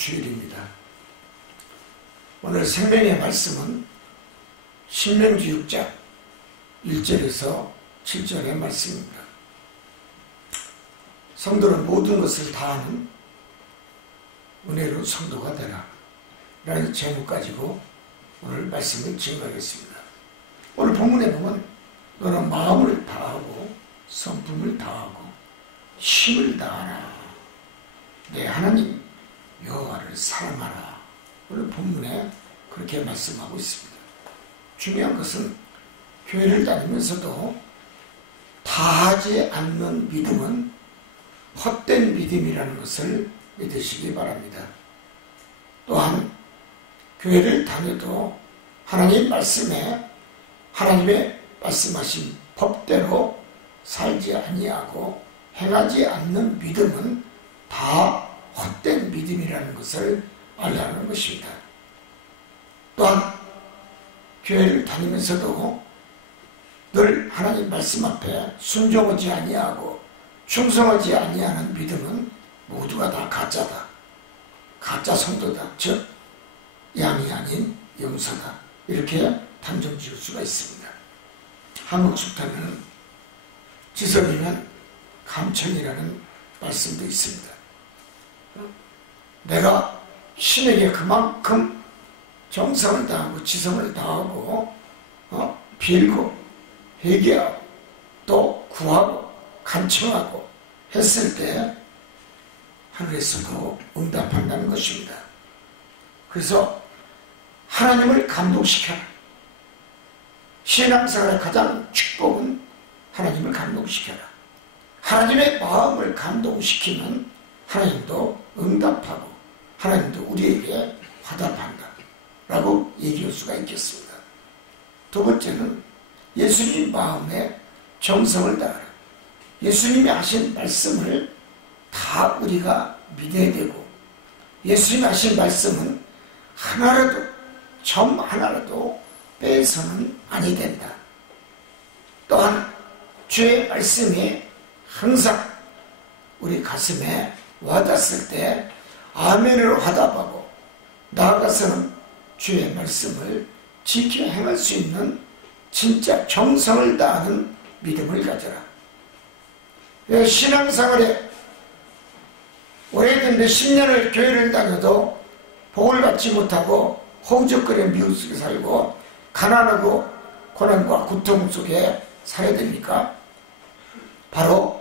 주일입니다. 오늘 생명의 말씀은 신명기 6장 1절에서 7절의 말씀입니다. 성도는 모든 것을 다하는 은혜로운 성도가 되라 라는 제목 가지고 오늘 말씀을 증거하겠습니다. 오늘 본문에 보면 너는 마음을 다하고 성품을 다하고 힘을 다하라. 내 하나님 여호와를 사랑하라. 오늘 본문에 그렇게 말씀하고 있습니다. 중요한 것은 교회를 다니면서도 다하지 않는 믿음은 헛된 믿음이라는 것을 믿으시기 바랍니다. 또한 교회를 다녀도 하나님 말씀에 하나님의 말씀하신 법대로 살지 아니하고 행하지 않는 믿음은 다 헛된 믿음이라는 것을 알라는 것입니다. 또한 교회를 다니면서도 늘 하나님 말씀 앞에 순종하지 아니하고 충성하지 아니하는 믿음은 모두가 다 가짜다. 가짜 성도다. 즉 양이 아닌 염소다. 이렇게 단정 지을 수가 있습니다. 한국 속담에는 지성이면 감천이라는 말씀도 있습니다. 내가 신에게 그만큼 정성을 다하고 지성을 다하고 빌고 회개하고 또 구하고 간청하고 했을 때 하늘에서도 응답한다는 것입니다. 그래서 하나님을 감동시켜라. 신앙생활의 가장 축복은 하나님을 감동시켜라. 하나님의 마음을 감동시키면 하나님도 응답하고 하나님도 우리에게 화답한다 라고 얘기할 수가 있겠습니다. 두 번째는 예수님 마음에 정성을 다하라. 예수님이 하신 말씀을 다 우리가 믿어야 되고 예수님이 하신 말씀은 하나라도 점 하나라도 빼서는 아니 된다. 또한 주의 말씀이 항상 우리 가슴에 와닿았을 때 아멘으로 화답하고 나아가서는 주의 말씀을 지켜 행할 수 있는 진짜 정성을 다하는 믿음을 가져라. 신앙생활에 오래된 몇십 년을 교회를 다녀도 복을 받지 못하고 허우적거리는 미국 속에 살고 가난하고 고난과 고통 속에 살아야 됩니까? 바로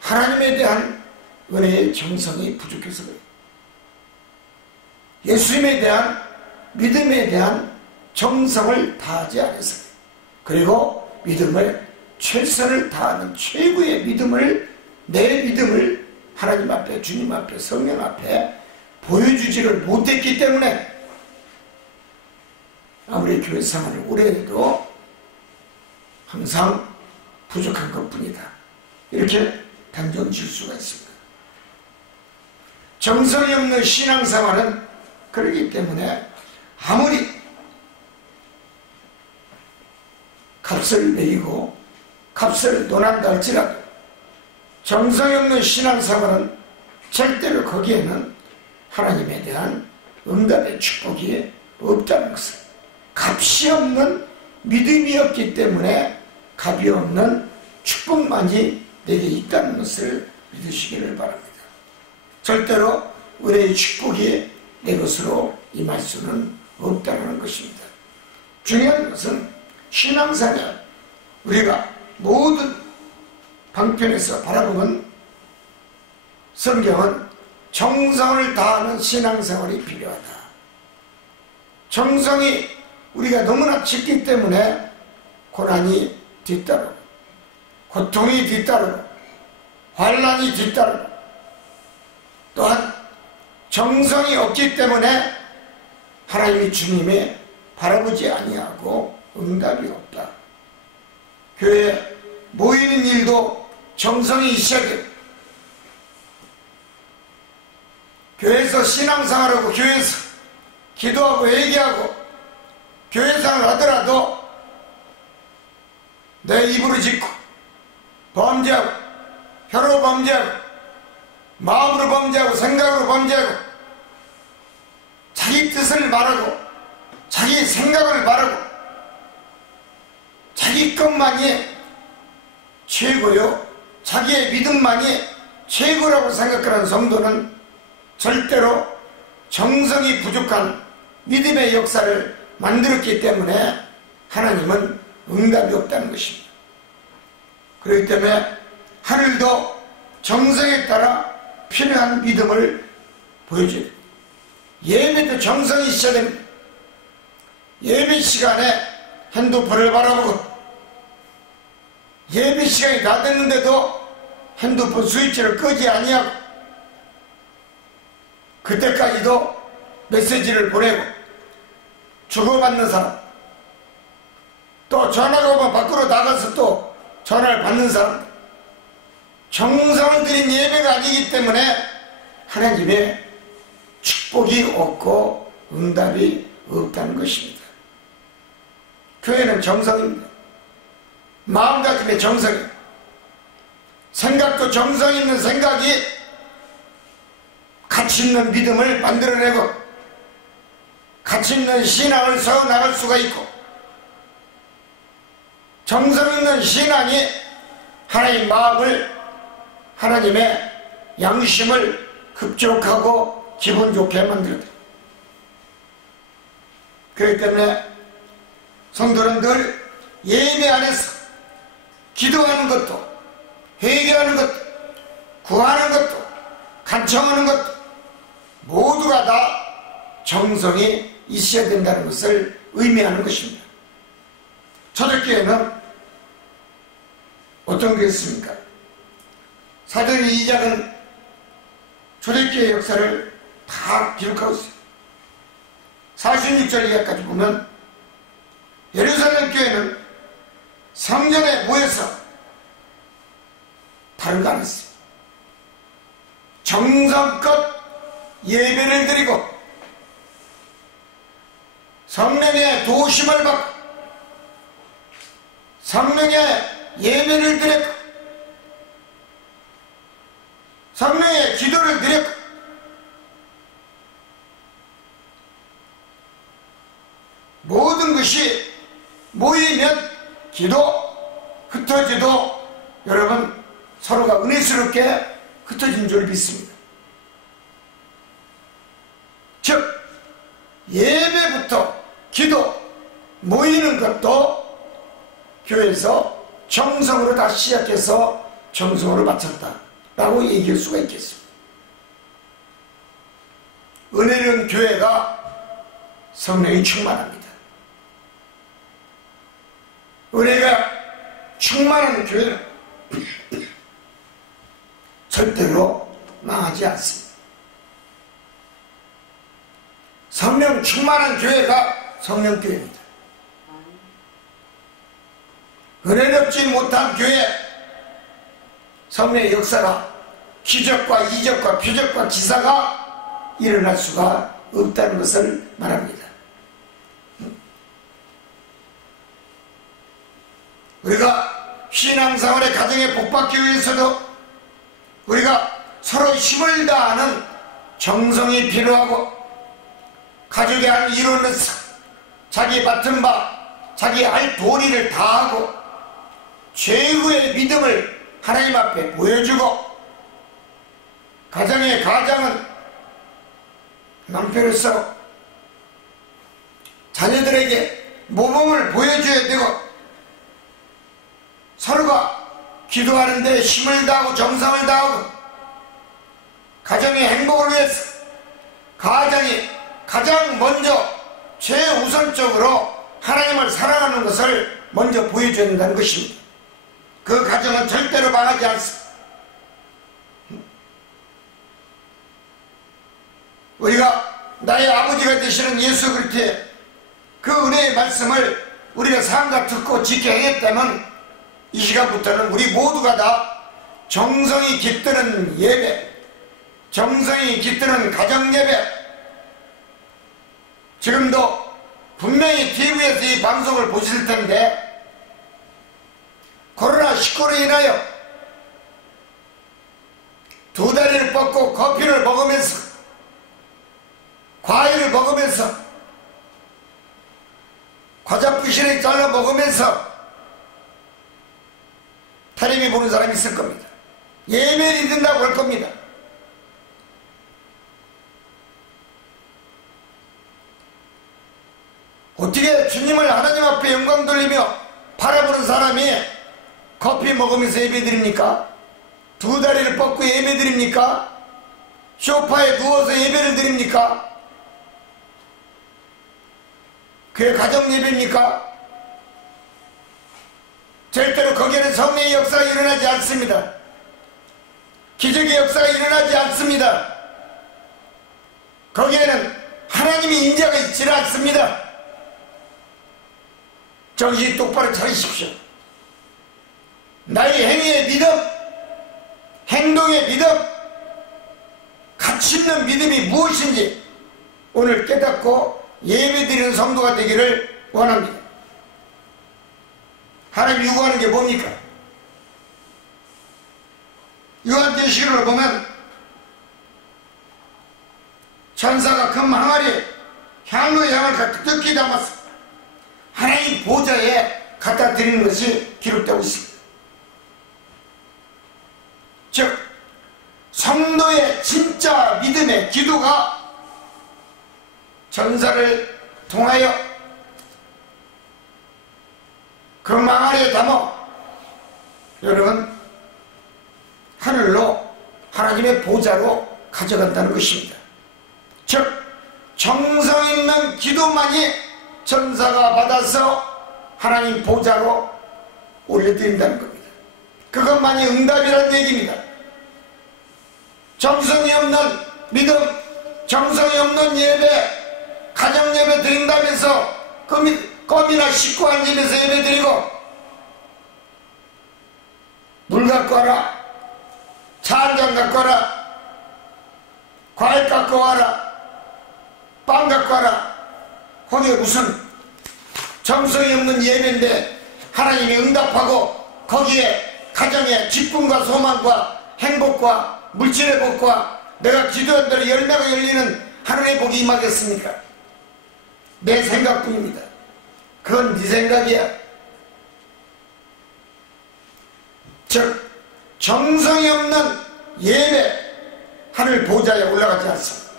하나님에 대한 은혜의 정성이 부족해서 그래요. 예수님에 대한 믿음에 대한 정성을 다하지 않아서 그래요. 그리고 믿음을 최선을 다하는 최고의 믿음을 내 믿음을 하나님 앞에 주님 앞에 성령 앞에 보여주지를 못했기 때문에 아무리 교회 생활을 오래 해도 항상 부족한 것뿐이다. 이렇게 단정 지을 수가 있습니다. 정성이 없는 신앙생활은 그렇기 때문에 아무리 값을 매기고 값을 논한다 할지라도 정성이 없는 신앙생활은 절대로 거기에는 하나님에 대한 응답의 축복이 없다는 것을, 값이 없는 믿음이었기 때문에 값이 없는 축복만이 내게 있다는 것을 믿으시기를 바랍니다. 절대로 은혜의 축복이 내 것으로 임할 수는 없다는 것입니다. 중요한 것은 신앙생활, 우리가 모든 방편에서 바라보면 성경은 정성을 다하는 신앙생활이 필요하다. 정성이 우리가 너무나 짙기 때문에 고난이 뒤따르고 고통이 뒤따르고 환난이 뒤따르고 또한 정성이 없기 때문에 하나님이 주님의 바라보지 아니하고 응답이 없다. 교회에 모이는 일도 정성이 있어야 돼. 교회에서 신앙생활하고 교회에서 기도하고 회개하고 교회생활을 하더라도 내 입으로 짓고 범죄하고 혀로 범죄하고 마음으로 범죄하고 생각으로 범죄하고 자기 뜻을 말하고 자기 생각을 말하고 자기 것만이 최고요, 자기의 믿음만이 최고라고 생각하는 성도는 절대로 정성이 부족한 믿음의 역사를 만들었기 때문에 하나님은 응답이 없다는 것입니다. 그렇기 때문에 하늘도 정성에 따라 필요한 믿음을 보여줘야 됩니다. 예배도 정성이 있어야 됩니다. 예배 시간에 핸드폰을 바라보고 예배 시간이 다 됐는데도 핸드폰 스위치를 끄지 아니하고 그때까지도 메시지를 보내고 주고받는 사람, 또 전화가 오면 밖으로 나가서 또 전화를 받는 사람, 정성을 들인 예배가 아니기 때문에 하나님의 축복이 없고 응답이 없다는 것입니다. 교회는 정성입니다. 마음가짐의 정성입니다. 생각도 정성 있는 생각이 가치 있는 믿음을 만들어내고 가치 있는 신앙을 세워나갈 수가 있고, 정성 있는 신앙이 하나님의 마음을, 하나님의 양심을 흡족하고 기분 좋게 만들어요. 그렇기 때문에 성도는 늘 예배 안에서 기도하는 것도, 회개하는 것도, 구하는 것도, 간청하는 것도 모두가 다 정성이 있어야 된다는 것을 의미하는 것입니다. 초대교회는 어떤 게 있습니까? 사도행 2장은 초대교회 역사를 다 기록하고 있어요. 46절 이하까지 보면 예루살렘 교회는 성전에 모여서 다른 거 안 했어요. 정성껏 예배를 드리고 성령의 도우심을 받고 성령의 예배를 드렸고 성령의 기도를 드렸고 모든 것이 모이면 기도, 흩어져도 여러분 서로가 은혜스럽게 흩어진 줄 믿습니다. 즉 예배부터 기도, 모이는 것도 교회에서 정성으로 다 시작해서 정성으로 마쳤다라고 얘기할 수가 있겠습니다. 은혜로운 교회가 성령이 충만합니다. 은혜가 충만한 교회는 절대로 망하지 않습니다. 성령 충만한 교회가 성령교회입니다. 은혜롭지 못한 교회, 성령의 역사가 기적과 이적과 표적과 기사가 일어날 수가 없다는 것을 말합니다. 우리가 신앙생활의 가정에 복받기 위해서도 우리가 서로 힘을 다하는 정성이 필요하고, 가족의 한 일원으로서 자기 맡은 바, 자기 할 도리를 다하고 최고의 믿음을 하나님 앞에 보여주고, 가장은 남편으로서 자녀들에게 모범을 보여줘야 되고, 서로가 기도하는 데 힘을 다하고 정성을 다하고 가정의 행복을 위해서 가장이 가장 먼저 최우선적으로 하나님을 사랑하는 것을 먼저 보여줘야 된다는 것입니다. 그 가정은 절대로 망하지 않습니다. 우리가 나의 아버지가 되시는 예수 그리스도의 그 은혜의 말씀을 우리가 삶과 듣고 지켜 행했다면 이 시간부터는 우리 모두가 다 정성이 깃드는 예배, 정성이 깃드는 가정 예배, 지금도 분명히 TV에서 이 방송을 보실 텐데 코로나19로 인하여 두 다리를 뻗고 커피를 먹으면서 과일을 먹으면서 과자 부시를 잘라 먹으면서 텔레비 보는 사람이 있을 겁니다. 예배를 드린다고 할 겁니다. 어떻게 주님을 하나님 앞에 영광 돌리며 바라보는 사람이 커피 먹으면서 예배 드립니까? 두 다리를 뻗고 예배 드립니까? 소파에 누워서 예배를 드립니까? 그게 가정 예배입니까? 절대로 거기에는 성령의 역사가 일어나지 않습니다. 기적의 역사가 일어나지 않습니다. 거기에는 하나님의 임재가 있지 않습니다. 정신 똑바로 차리십시오. 나의 행위의 믿음, 행동의 믿음, 가치 있는 믿음이 무엇인지 오늘 깨닫고 예배드리는 성도가 되기를 원합니다. 하나님 요구하는 게 뭡니까? 요한계시록을 보면 천사가 큰 항아리에 향로의 향을 가득히 담았습니다. 하나님 보좌에 갖다 드리는 것이 기록되고 있습니다. 즉 성도의 진짜 믿음의 기도가 천사를 통하여 그 항아리에 담아 여러분 하늘로 하나님의 보좌로 가져간다는 것입니다. 즉 정성 있는 기도만이 천사가 받아서 하나님 보좌로 올려드린다는 겁니다. 그것만이 응답이라는 얘기입니다. 정성이 없는 믿음, 정성이 없는 예배, 가정 예배 드린다면서 껌이나 씻고 한 집에서 예배 드리고 물 갖고 와라, 차 한 잔 갖고 와라, 과일 갖고 와라, 빵 갖고 와라. 거기에 무슨 정성이 없는 예배인데 하나님이 응답하고 거기에 가정의 기쁨과 소망과 행복과 물질의 복과 내가 기도한 대로 열매가 열리는 하늘의 복이 임하겠습니까? 내 생각뿐입니다. 그건 네 생각이야. 즉 정성이 없는 예배 하늘 보좌에 올라가지 않습니다.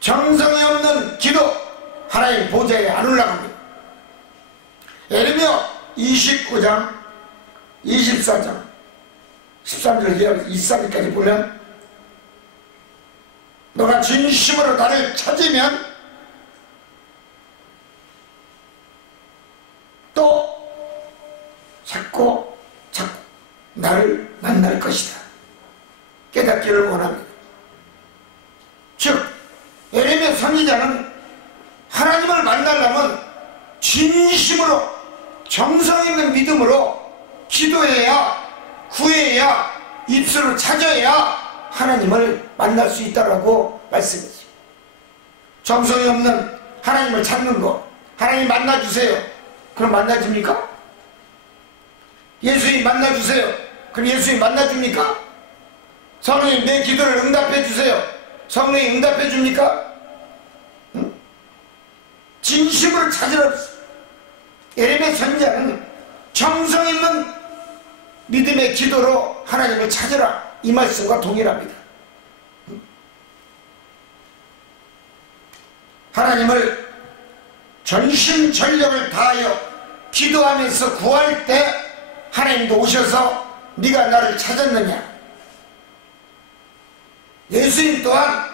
정성이 없는 기도 하나님 보좌에 안 올라갑니다. 예레미야 29장 24장 13절 이하 24절까지 보면 너가 진심으로 나를 찾으면 또 자꾸 나를 만날 것이다. 깨닫기를 원합니다. 즉 예레미야 선지자는 하나님을 만나려면 진심으로 정성 있는 믿음으로 기도해야 구해야 입술을 찾아야 하나님을 만날 수 있다라고 말씀이죠. 정성이 없는 하나님을 찾는 것, 하나님 만나주세요. 그럼 만나줍니까? 예수님 만나주세요. 그럼 예수님 만나줍니까? 성령님 내 기도를 응답해주세요. 성령님 응답해줍니까? 응? 진심으로 찾으라. 예레미야 선지자는 정성 있는 믿음의 기도로 하나님을 찾으라 이 말씀과 동일합니다. 하나님을 전심전력을 다하여 기도하면서 구할 때 하나님도 오셔서 네가 나를 찾았느냐. 예수님 또한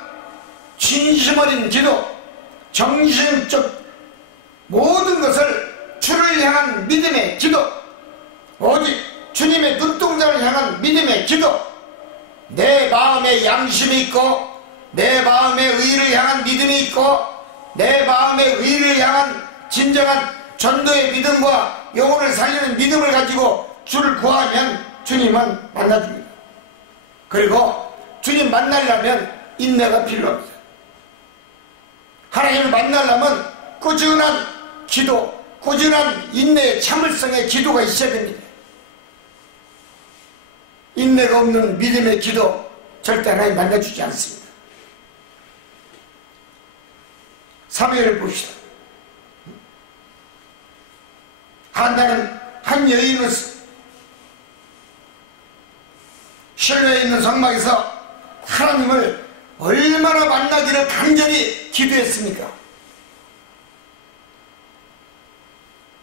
진심 어린 기도, 정신적 모든 것을 주를 향한 믿음의 기도, 오직 주님의 눈동자를 향한 믿음의 기도, 내 마음에 양심이 있고 내 마음에 의를 향한 믿음이 있고 내 마음에 의를 향한 진정한 전도의 믿음과 영혼을 살리는 믿음을 가지고 주를 구하면 주님은 만나줍니다. 그리고 주님 만나려면 인내가 필요합니다. 하나님을 만나려면 꾸준한 기도, 꾸준한 인내의 참을성의 기도가 있어야 됩니다. 인내가 없는 믿음의 기도 절대 하나님 만나주지 않습니다. 사무엘을 봅시다. 한나는 한 여인으로서 실로에 있는 성막에서 하나님을 얼마나 만나기를 간절히 기도했습니까?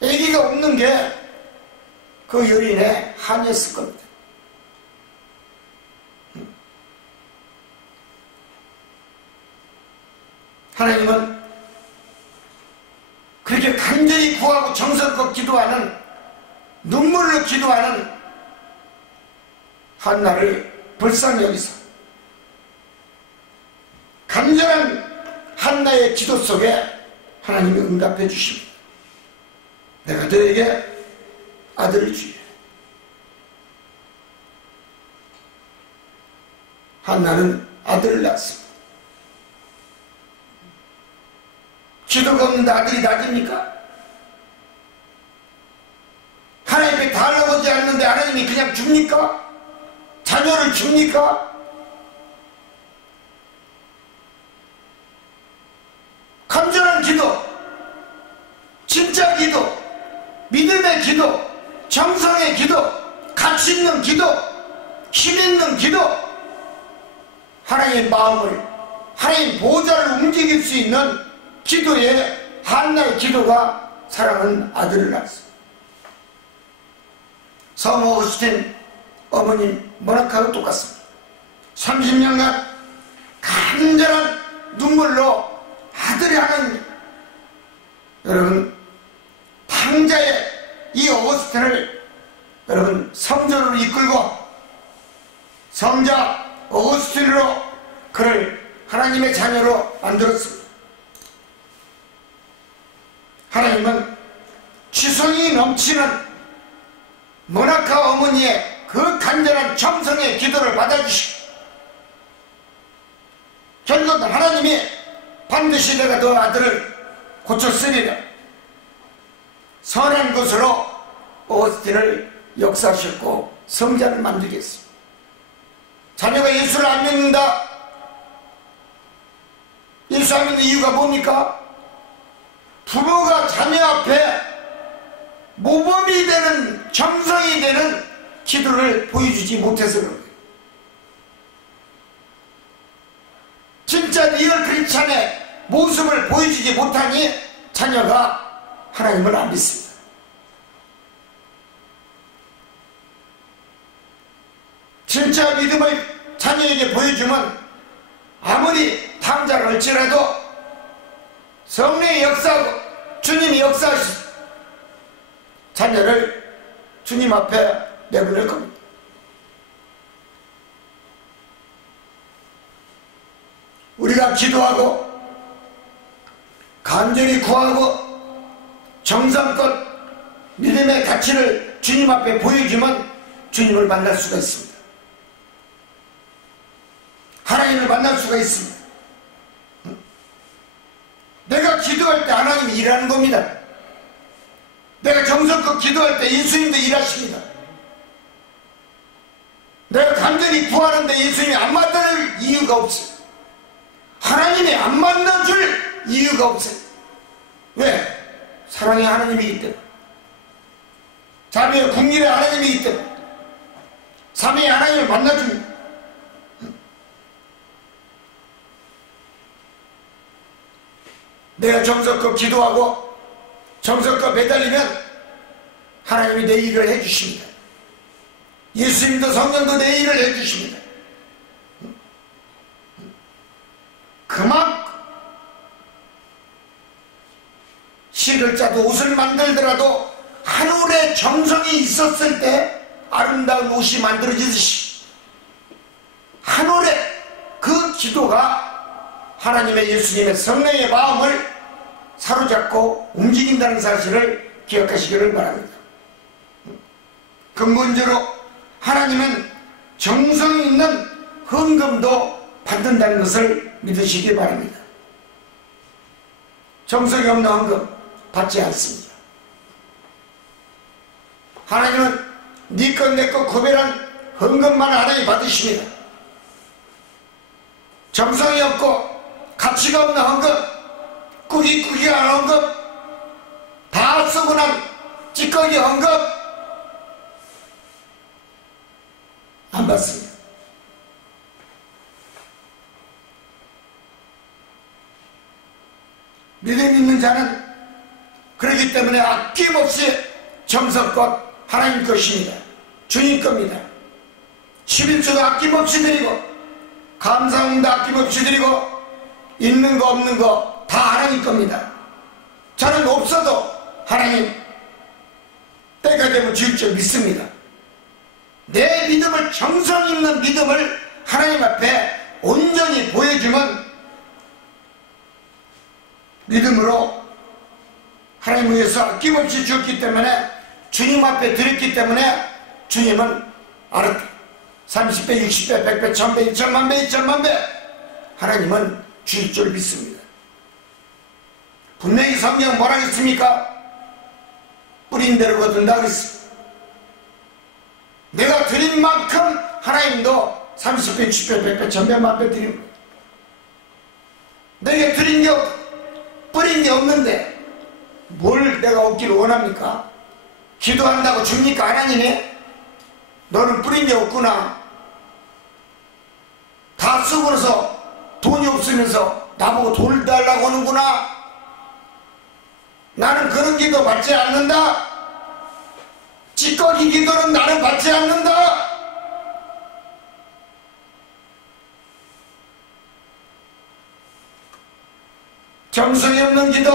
아기가 없는 게 그 여인의 한이었을 겁니다. 하나님은 그렇게 간절히 구하고 정성껏 기도하는, 눈물로 기도하는 한나를 불쌍히 여기서 간절한 한나의 기도 속에 하나님이 응답해 주십니다. 내가 너에게 아들을 주리라. 한나는 아들을 낳았습니다. 기도가 없는데 아들이 낳습니까? 하나님께 달라보지 않는데 하나님이 그냥 줍니까? 자녀를 줍니까? 간절한 기도, 진짜 기도, 믿음의 기도, 정성의 기도, 가치 있는 기도, 힘 있는 기도, 하나님의 마음을, 하나님 보좌를 움직일 수 있는 기도에 한나의 기도가 사랑하는 아들을 낳았습니다. 성 어거스틴 어머님 모나카와 똑같습니다. 30년간 간절한 눈물로 아들이 하나님, 여러분 탕자의 이 어거스틴을 여러분 성전으로 이끌고 성자 어거스틴으로 그를 하나님의 자녀로 만들었습니다. 하나님은 지성이 넘치는 모나카 어머니의 그 간절한 정성의 기도를 받아주시고 결국 하나님이 반드시 내가 너 아들을 고쳐쓰리라, 선한 것으로 어거스틴을 역사하셨고 성자를 만들겠습니다. 자녀가 예수를 안 믿는다, 예수 안 믿는 이유가 뭡니까? 부모가 자녀 앞에 모범이 되는, 정성이 되는 기도를 보여주지 못해서 그런 거예요. 진짜 리얼 크리스찬의 모습을 보여주지 못하니 자녀가 하나님을 안 믿습니다. 진짜 믿음을 자녀에게 보여주면 아무리 탕자를 할지라도 성령의 역사하고 주님이 역사하시고 자녀를 주님 앞에 내보낼 겁니다. 우리가 기도하고 간절히 구하고 정성껏 믿음의 가치를 주님 앞에 보여주면 주님을 만날 수가 있습니다. 하나님을 만날 수가 있습니다. 내가 기도할 때 하나님이 일하는 겁니다. 내가 정성껏 기도할 때 예수님도 일하십니다. 내가 간절히 구하는데 예수님이 안 만날 이유가 없어요. 하나님이 안 만나줄 이유가 없어요. 왜? 사랑의 하나님이기 때문에, 자비의 국률의 하나님이기 때문에 삼위의 하나님을 만나줍니다. 내가 정성껏 기도하고 정성껏 매달리면 하나님이 내 일을 해주십니다. 예수님도 성령도 내 일을 해주십니다. 그만큼 실을 짜도 옷을 만들더라도 한 올의 정성이 있었을 때 아름다운 옷이 만들어지듯이 한 올의 그 기도가 하나님의 예수님의 성령의 마음을 사로잡고 움직인다는 사실을 기억하시기를 바랍니다. 근본적으로 하나님은 정성 있는 헌금도 받는다는 것을 믿으시기 바랍니다. 정성이 없는 헌금 받지 않습니다. 하나님은 네 것 내 것 구별한 헌금만 하나님 받으십니다. 정성이 없고 가치가 없는 헌금, 꾸기꾸기한 언급, 다 쓰고 난 찌꺼기 언급 안 받습니다. 믿음 있는 자는 그렇기 때문에 아낌없이 정성껏 하나님 것입니다. 주님 겁니다. 11조도 아낌없이 드리고 감사함도 아낌없이 드리고 있는 거 없는 거 다 하나님 겁니다. 저는 없어도 하나님 때가 되면 주일 줄 믿습니다. 내 믿음을, 정성 있는 믿음을 하나님 앞에 온전히 보여주면 믿음으로 하나님 위해서 아낌없이 주었기 때문에, 주님 앞에 드렸기 때문에 주님은 알았다. 30배, 60배, 100배, 1000배, 1000만배, 2000만배 하나님은 주일 줄 믿습니다. 분명히 성경 뭐라 했습니까? 뿌린 대로 거둔다 그랬습니다. 내가 드린 만큼 하나님도 30배, 60배, 100배, 1000배, 만배 드립니다. 내게 드린 게 뿌린 게 없는데 뭘 내가 얻기를 원합니까? 기도한다고 줍니까 하나님이? 너는 뿌린 게 없구나. 다 쓰고 나서 돈이 없으면서 나보고 돈을 달라고 하는구나. 나는 그런 기도 받지 않는다. 찌꺼기 기도는 나는 받지 않는다. 정성이 없는 기도,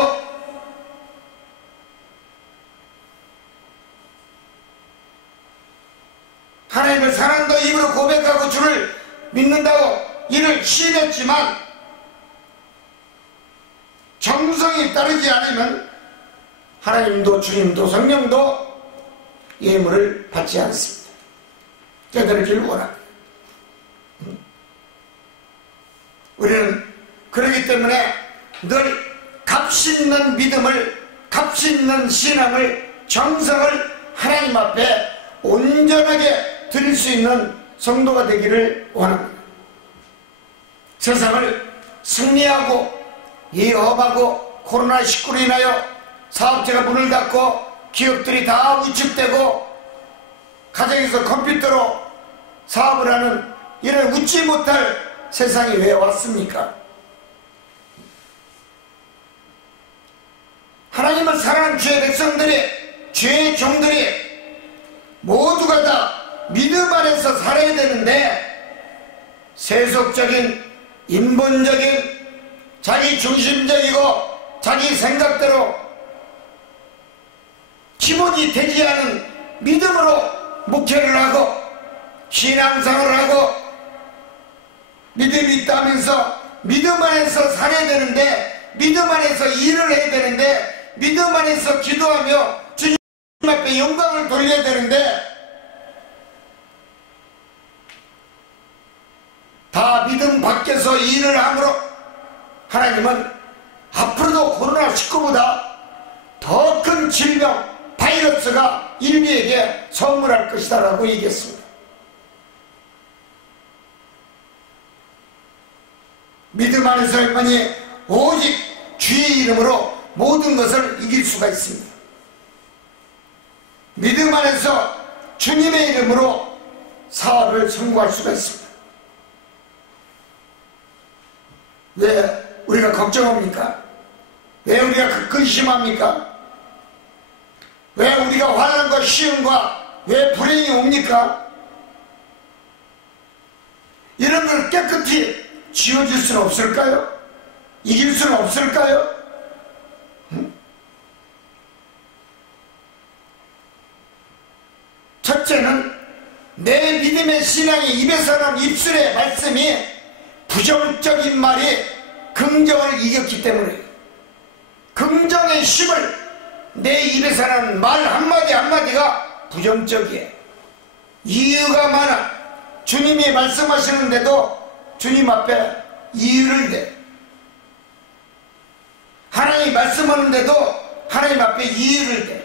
하나님을 사랑한다 입으로 고백하고 주를 믿는다고 이를 시인했지만 정성이 따르지 않으면 하나님도 주님도 성령도 예물을 받지 않습니다. 깨달으기를 원합니다. 우리는 그렇기 때문에 늘 값있는 믿음을, 값있는 신앙을, 정성을 하나님 앞에 온전하게 드릴 수 있는 성도가 되기를 원합니다. 세상을 승리하고 위협하고 코로나19로 인하여 사업체가 문을 닫고 기업들이 다 위축되고 가정에서 컴퓨터로 사업을 하는 이런 웃지 못할 세상이 왜 왔습니까? 하나님을 사랑하는 주의 백성들이, 주의 종들이 모두가 다 믿음 안에서 살아야 되는데 세속적인, 인본적인, 자기 중심적이고 자기 생각대로 기본이 되지 않은 믿음으로 목회를 하고 신앙생활을 하고 믿음이 있다면서 믿음 안에서 살아야 되는데, 믿음 안에서 일을 해야 되는데, 믿음 안에서 기도하며 주님 앞에 영광을 돌려야 되는데 다 믿음 밖에서 일을 함으로 하나님은 앞으로도 코로나19보다 더 큰 질병, 바이러스가 인류에게 선물할 것이다 라고 얘기했습니다. 믿음 안에서만이 오직 주의 이름으로 모든 것을 이길 수가 있습니다. 믿음 안에서 주님의 이름으로 사업을 성공할 수가 있습니다. 왜 우리가 걱정합니까? 왜 우리가 근심합니까? 왜 우리가 환난과 시험과 왜 불행이 옵니까? 이런 걸 깨끗이 지워질 수는 없을까요? 이길 수는 없을까요? 첫째는 내 믿음의 신앙이 입에서 나온 입술의 말씀이 부정적인 말이 긍정을 이겼기 때문에, 긍정의 힘을 내 입에서 나는 말 한마디 한마디가 부정적이에요. 이유가 많아. 주님이 말씀하시는데도 주님 앞에 이유를 대. 하나님이 말씀하는데도 하나님 앞에 이유를 대.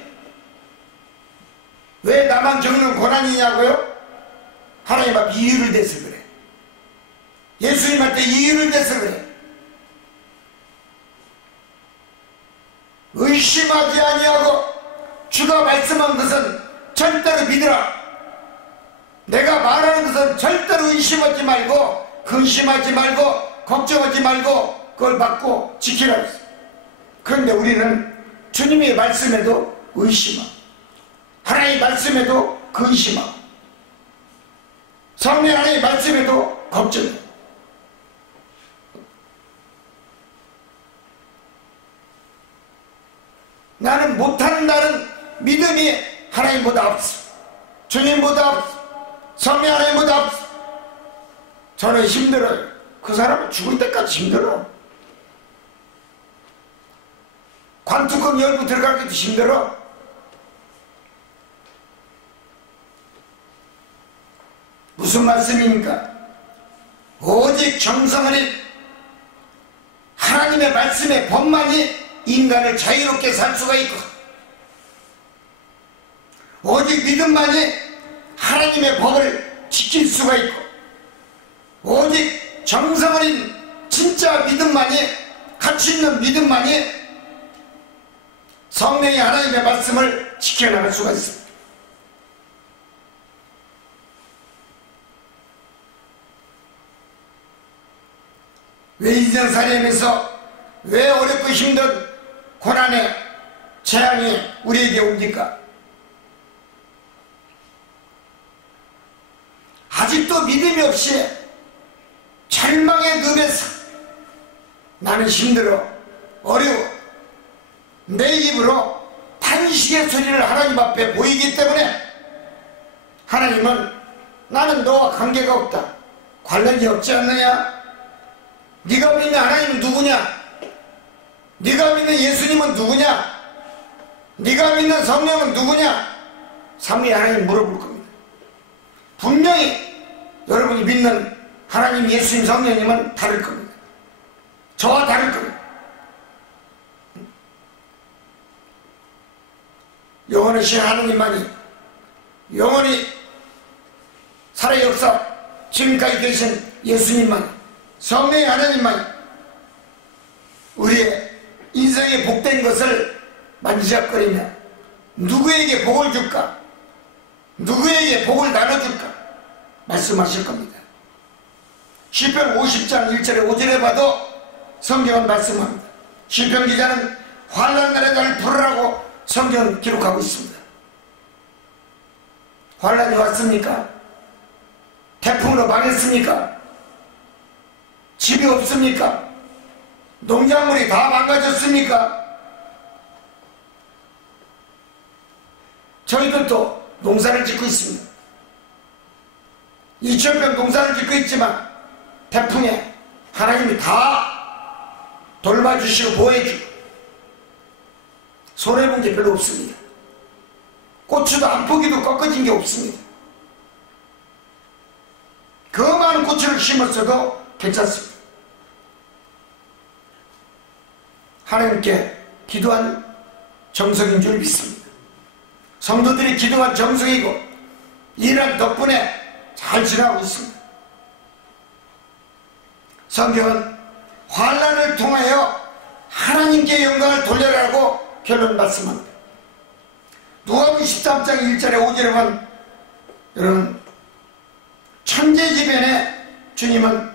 왜 나만 겪는 고난이냐고요? 하나님 앞에 이유를 대서 그래. 예수님한테 이유를 대서 그래. 의심하지 아니하고 주가 말씀한 것은 절대로 믿으라. 내가 말하는 것은 절대로 의심하지 말고 근심하지 말고 걱정하지 말고 그걸 받고 지키라. 그런데 우리는 주님의 말씀에도 의심하고 하나님의 말씀에도 근심하고 성령 하나님의 말씀에도 걱정해요. 나는 못한다는 믿음이 하나님보다 없어. 주님보다 없어. 성령 하나님보다 없어. 저는 힘들어요. 그 사람은 죽을 때까지 힘들어. 관뚜껑 열고 들어가기도 힘들어. 무슨 말씀입니까? 오직 정성어린 하나님의 말씀의 법만이 인간을 자유롭게 살 수가 있고, 오직 믿음만이 하나님의 법을 지킬 수가 있고, 오직 정성어린 진짜 믿음만이, 가치 있는 믿음만이 성령이 하나님의 말씀을 지켜나갈 수가 있습니다. 왜 인생 살아가면서 왜 어렵고 힘든 고난의 재앙이 우리에게 옵니까? 아직도 믿음이 없이 절망의 늪에서 나는 힘들어, 어려워, 내 입으로 탄식의 소리를 하나님 앞에 보이기 때문에 하나님은 나는 너와 관계가 없다, 관련이 없지 않느냐? 네가 믿는 하나님은 누구냐? 네가 믿는 예수님은 누구냐? 네가 믿는 성령은 누구냐? 삼위 하나님 물어볼 겁니다. 분명히 여러분이 믿는 하나님, 예수님, 성령님은 다를 겁니다. 저와 다를 겁니다. 영원하신 하나님만이, 영원히 살아 역사 지금까지 계신 예수님만, 성령의 하나님만이 우리의 인생에 복된 것을 만지작거리며 누구에게 복을 줄까? 누구에게 복을 나눠줄까? 말씀하실 겁니다. 시편 50장 1절에 5절에 봐도 성경은 말씀합니다. 시편 기자는 환난 날에 나를 부르라고 성경을 기록하고 있습니다. 환난이 왔습니까? 태풍으로 망했습니까? 집이 없습니까? 농작물이 다 망가졌습니까? 저희들도 농사를 짓고 있습니다. 2,000평 농사를 짓고 있지만 태풍에 하나님이 다 돌봐주시고 보호해주고 손해본 게 별로 없습니다. 고추도 한 포기도 꺾어진 게 없습니다. 그 많은 고추를 심었어도 괜찮습니다. 하나님께 기도한 정성인 줄 믿습니다. 성도들이 기도한 정성이고 이런 덕분에 잘 지나고 있습니다. 성경은 환난을 통하여 하나님께 영광을 돌려라고 결론 말씀합니다. 누가복음 13장 1절에 5절에 보면 여러분, 천재지변에 주님은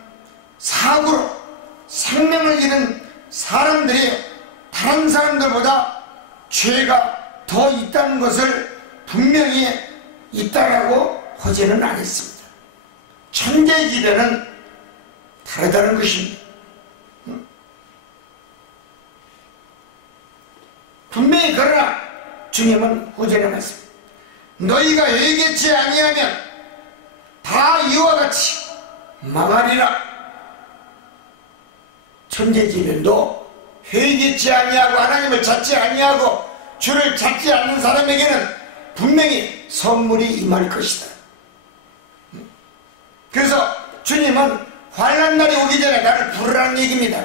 사고로 생명을 잃은 사람들이 다른 사람들보다 죄가 더 있다는 것을 분명히 있다라고 호재는 안 했습니다. 천재지변은 다르다는 것입니다. 분명히 그러나 주님은 호재를 했습니다. 너희가 회개치 아니하면 다 이와 같이 망하리라. 천재지변도 회개치 아니하고 하나님을 찾지 아니하고 주를 찾지 않는 사람에게는 분명히 선물이 임할 것이다. 그래서 주님은 환난 날이 오기 전에 나를 부르라는 얘기입니다.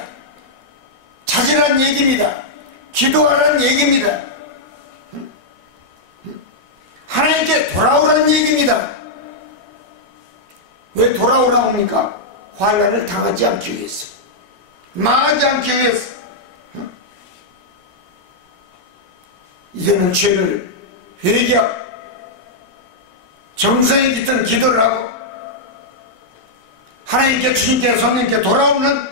찾으라는 얘기입니다. 기도하라는 얘기입니다. 하나님께 돌아오라는 얘기입니다. 왜 돌아오라고 합니까? 환난을 당하지 않기 위해서, 망하지 않기 위해서. 이제는 죄를 회개하고 정성이 깃든 기도를 하고 하나님께 주님께 성령께 돌아오는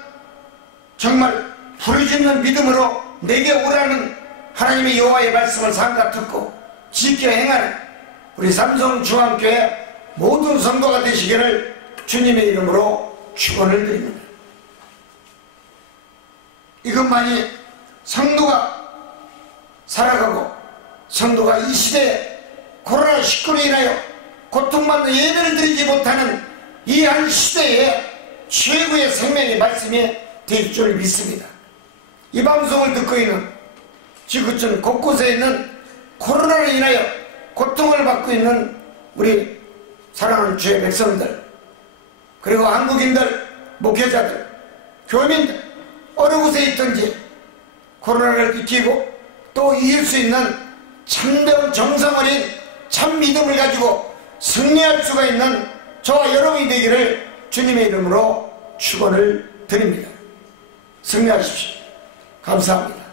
정말 부르짖는 믿음으로 내게 오라는 하나님의 여호와의 말씀을 삼가 듣고 지켜 행하는 우리 삼성중앙교회 모든 성도가 되시기를 주님의 이름으로 축원을 드립니다. 이것만이 성도가 살아가고 성도가 이 시대에 코로나19로 인하여 고통받는 예배를 드리지 못하는 이 한 시대에 최고의 생명의 말씀이 될 줄 믿습니다. 이 방송을 듣고 있는 지구촌 곳곳에 있는 코로나로 인하여 고통을 받고 있는 우리 사랑하는 주의 백성들, 그리고 한국인들, 목회자들, 교민들, 어느 곳에 있든지 코로나를 이기고 또 이길 수 있는 참된 정성 어린 참 믿음을 가지고 승리할 수가 있는 저와 여러분이 되기를 주님의 이름으로 축원을 드립니다. 승리하십시오. 감사합니다.